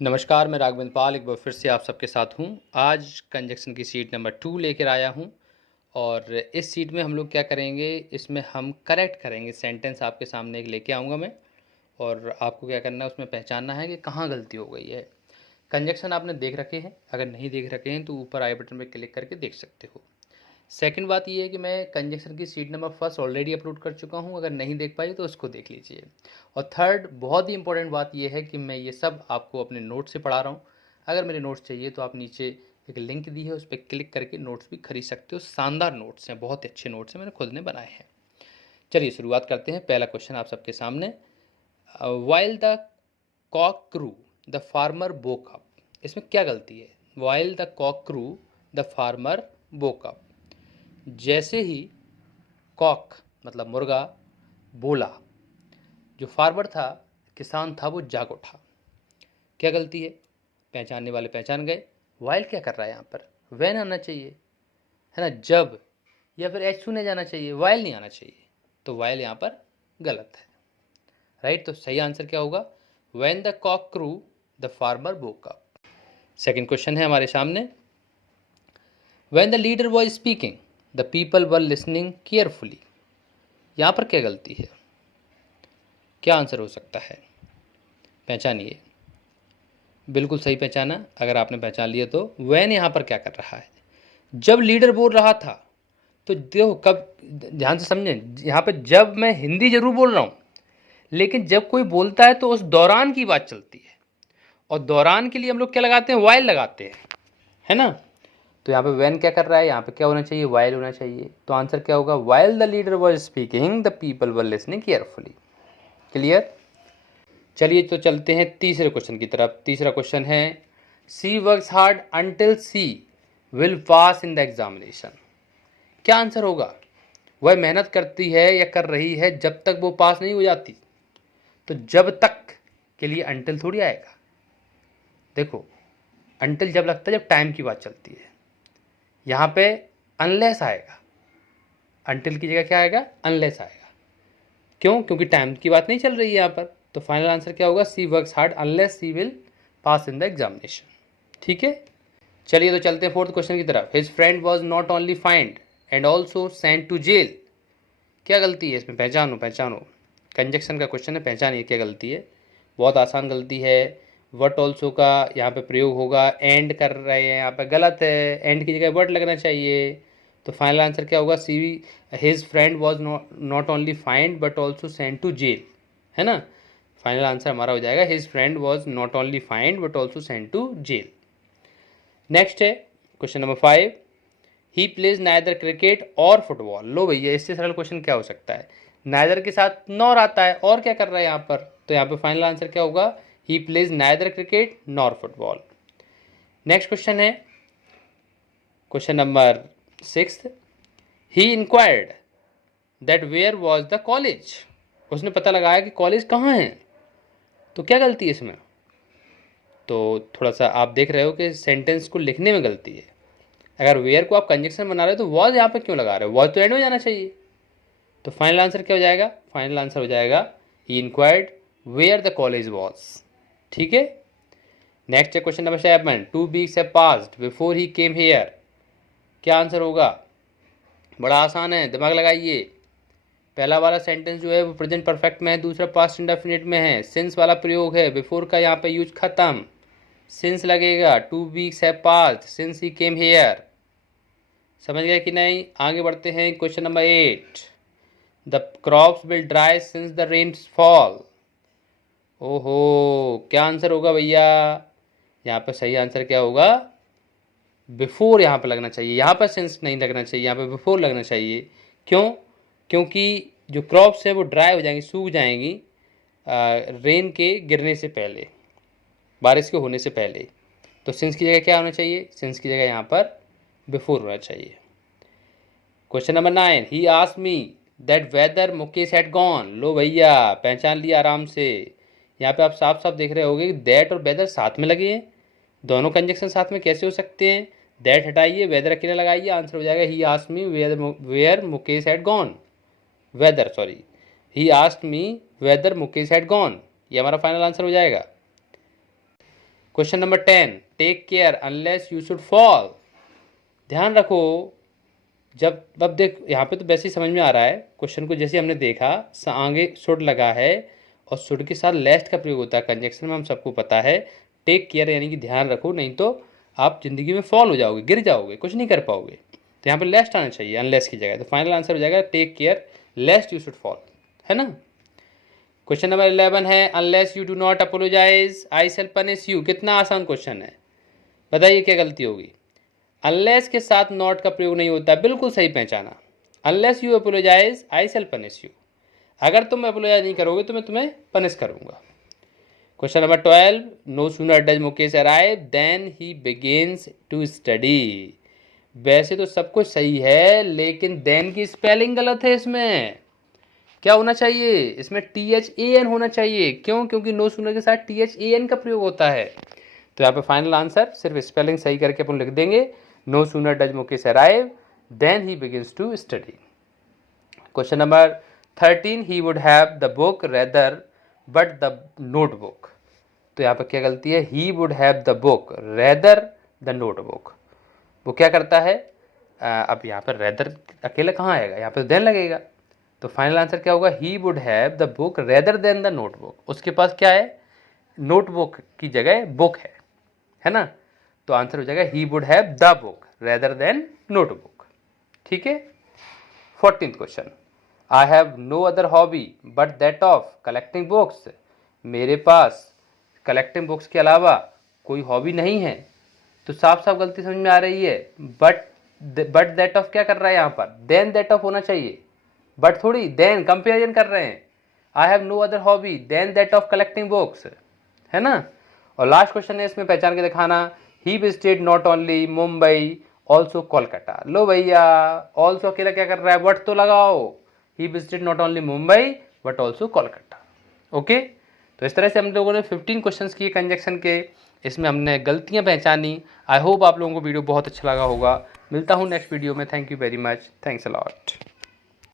नमस्कार, मैं राघवेंद्र पाल एक बार फिर से आप सबके साथ हूँ। आज कंजक्शन की सीट नंबर 2 लेकर आया हूँ और इस सीट में हम लोग क्या करेंगे, इसमें हम करेक्ट करेंगे सेंटेंस आपके सामने एक लेके आऊँगा मैं और आपको क्या करना है उसमें पहचानना है कि कहाँ गलती हो गई है। कंजक्शन आपने देख रखे हैं, अगर नहीं देख रखे हैं तो ऊपर आई बटन पर क्लिक करके देख सकते हो। सेकंड बात ये है कि मैं कंजक्शन की seat number first already upload कर चुका हूँ, अगर नहीं देख पाई तो उसको देख लीजिए। और थर्ड बहुत ही इंपॉर्टेंट बात ये है कि मैं ये सब आपको अपने नोट से पढ़ा रहा हूँ। अगर मेरे नोट्स चाहिए तो आप नीचे एक लिंक दी है, उस पर क्लिक करके नोट्स भी खरीद सकते हो। शानदार नोट्स हैं, बहुत ही अच्छे नोट्स हैं, मैंने खुद ने बनाए हैं। चलिए शुरुआत करते हैं। पहला क्वेश्चन आप सबके सामने, while the cock crew the farmer woke up, इसमें क्या गलती है? While the cock crew the farmer woke up, जैसे ही कॉक मतलब मुर्गा बोला, जो फार्मर था, किसान था, वो जाग उठा। क्या गलती है? पहचानने वाले पहचान गए। वाइल क्या कर रहा है यहाँ पर? वैन आना चाहिए, है ना, जब, या फिर एच सुने जाना चाहिए, वाइल नहीं आना चाहिए। तो वाइल यहाँ पर गलत है, राइट। तो सही आंसर क्या होगा? When the cock crew the farmer woke up. Second question है हमारे सामने, when the leader was speaking the people were listening carefully, यहाँ पर क्या गलती है? क्या आंसर हो सकता है? पहचानिए। बिल्कुल सही पहचाना। अगर आपने पहचान लिया तो वैन यहाँ पर क्या कर रहा है? जब लीडर बोल रहा था, तो देखो कब, ध्यान से समझें, यहाँ पे जब मैं हिंदी जरूर बोल रहा हूँ, लेकिन जब कोई बोलता है तो उस दौरान की बात चलती है, और दौरान के लिए हम लोग क्या लगाते हैं? वाइल लगाते हैं, है ना। तो यहाँ पे वैन क्या कर रहा है? यहाँ पे क्या होना चाहिए? वाइल होना चाहिए। तो आंसर क्या होगा? While the leader was speaking the people were listening carefully. Clear. चलिए तो चलते हैं तीसरे क्वेश्चन की तरफ। तीसरा क्वेश्चन है, she works hard until she will pass in the examination. क्या आंसर होगा? वह मेहनत करती है या कर रही है जब तक वो पास नहीं हो जाती। तो जब तक के लिए अंटिल थोड़ी आएगा। देखो, अंटिल जब लगता है जब टाइम की बात चलती है, यहाँ पे अनलेस आएगा। अंटिल की जगह क्या आएगा? अनलेस आएगा। क्यों? क्योंकि टाइम की बात नहीं चल रही है यहाँ पर। तो फाइनल आंसर क्या होगा? She works hard unless she will pass in the examination. ठीक है। चलिए तो चलते हैं फोर्थ क्वेश्चन की तरफ। His friend was not only fined and also sent to jail. क्या गलती है इसमें? पहचानो पहचानो। कंजक्शन का क्वेश्चन है, पहचानिए क्या गलती है। बहुत आसान गलती है। वट ऑल्सो का यहाँ पे प्रयोग होगा, एंड कर रहे हैं यहाँ पे, गलत है। एंड की जगह वट लगना चाहिए। तो फाइनल आंसर क्या होगा? She, his friend was not only fined but also sent to jail, है ना। फाइनल आंसर हमारा हो जाएगा, his friend was not only fined but also sent to jail. Next है question number 5, he plays neither cricket और football. लो भैया, इससे सरल क्वेश्चन क्या हो सकता है? नाइदर के साथ नॉर आता है, और क्या कर रहा है यहाँ पर? तो यहाँ पे फाइनल आंसर क्या होगा? He plays neither cricket nor football. Next question है question number 6, he inquired that where was the college. उसने पता लगाया कि कॉलेज कहाँ है। तो क्या गलती है इसमें? तो थोड़ा सा आप देख रहे हो कि सेंटेंस को लिखने में गलती है। अगर वेयर को आप कंजक्शन बना रहे हो तो वॉज यहाँ पे क्यों लगा रहे हो? वॉज तो एंड में जाना चाहिए। तो फाइनल आंसर क्या हो जाएगा? फाइनल आंसर हो जाएगा, he inquired where the college was. ठीक है। नेक्स्ट है question number 7, 2 weeks have passed before he came here. क्या आंसर होगा? बड़ा आसान है, दिमाग लगाइए। पहला वाला सेंटेंस जो है वो प्रेजेंट परफेक्ट में है, दूसरा पास्ट इंडेफिनिट में है, सिंस वाला प्रयोग है, बिफोर का यहाँ पे यूज खत्म, सिंस लगेगा। 2 weeks have passed since he came hair. समझ गए कि नहीं? आगे बढ़ते हैं question number 8, the crops will dry since the rain fall. ओहो, क्या आंसर होगा भैया? यहाँ पे सही आंसर क्या होगा? बिफोर यहाँ पे लगना चाहिए, यहाँ पर सिंस नहीं लगना चाहिए, यहाँ पे बिफोर लगना चाहिए। क्यों? क्योंकि जो क्रॉप्स है वो ड्राई हो जाएंगी, सूख जाएंगी रेन के गिरने से पहले, बारिश के होने से पहले। तो सिंस की जगह क्या होना चाहिए? सिंस की जगह यहाँ पर बिफोर होना चाहिए। Question number 9, he asked me that whether Mukesh had gone. लो भैया, पहचान लिया आराम से। यहाँ पे आप साफ साफ देख रहे होगे कि दैट और वेदर साथ में लगे हैं। दोनों कंजक्शन साथ में कैसे हो सकते हैं? दैट हटाइए, वेदर अकेले लगाइए, आंसर हो जाएगा, he asked me where Mukesh had gone. Whether, sorry, he asked me whether Mukesh had gone. ये हमारा फाइनल आंसर हो जाएगा। Question number 10, take care unless you should fall. ध्यान रखो, जब अब देख यहाँ पे तो वैसे ही समझ में आ रहा है क्वेश्चन को, जैसे हमने देखा आगे शुड लगा है और शुड के साथ लेस्ट का प्रयोग होता है कंजक्शन में, हम सबको पता है। टेक केयर यानी कि ध्यान रखो, नहीं तो आप जिंदगी में फॉल हो जाओगे, गिर जाओगे, कुछ नहीं कर पाओगे। तो यहाँ पर लेस्ट आना चाहिए अनलेस की जगह। तो फाइनल आंसर हो जाएगा take care lest you should fall, है ना। क्वेश्चन नंबर 11 है, unless you do not apologise I shall punish you. कितना आसान क्वेश्चन है, बताइए क्या गलती होगी। अनलेस के साथ नॉट का प्रयोग नहीं होता, बिल्कुल सही पहचाना। Unless you apologise I shall punish you. अगर तुम अपोलोजाइज नहीं करोगे तो मैं तुम्हें पनिश करूंगा। Question number 12, no sooner does Mukesh arrive than he begins to study. वैसे तो सब कुछ सही है, लेकिन देन की स्पेलिंग गलत है। इसमें क्या होना चाहिए, इसमें THAN होना चाहिए। क्यों? क्योंकि नो सूनर के साथ THAN का प्रयोग होता है। तो यहाँ पे फाइनल आंसर सिर्फ स्पेलिंग सही करके अपन लिख देंगे, no sooner does Mukesh arrive than he begins to study. Question number 13, he would have the book rather but the notebook. तो यहाँ पर क्या गलती है, he would have the book rather the notebook. वो क्या करता है, अब यहाँ पर रेदर अकेला कहाँ आएगा, यहाँ पर देन लगेगा। तो फाइनल आंसर क्या होगा, ही would have the book rather then the notebook. उसके पास क्या है, नोटबुक की जगह बुक है ना। तो आंसर हो जाएगा he would have the book rather than notebook. ठीक है। 14th question, I have no other hobby but that of collecting books. मेरे पास कलेक्टिंग बुक्स के अलावा कोई हॉबी नहीं है। तो साफ साफ गलती समझ में आ रही है। बट दैट ऑफ क्या कर रहा है यहाँ पर, देन दैट ऑफ होना चाहिए, बट थोड़ी देन कंपेरिजन कर रहे हैं। I have no other hobby than that of collecting books, है ना। और लास्ट क्वेश्चन है, इसमें पहचान के दिखाना, he visited not only Mumbai also Kolkata. लो भैया, ऑल्सो अकेला क्या कर रहा है, बट तो लगाओ। ही visited not only Mumbai but also Kolkata. Okay. तो इस तरह से हम लोगों ने 15 क्वेश्चंस किए कंजक्शन के, इसमें हमने गलतियां पहचानी। आई होप आप लोगों को वीडियो बहुत अच्छा लगा होगा। मिलता हूँ नेक्स्ट वीडियो में। Thank you very much, thanks a lot.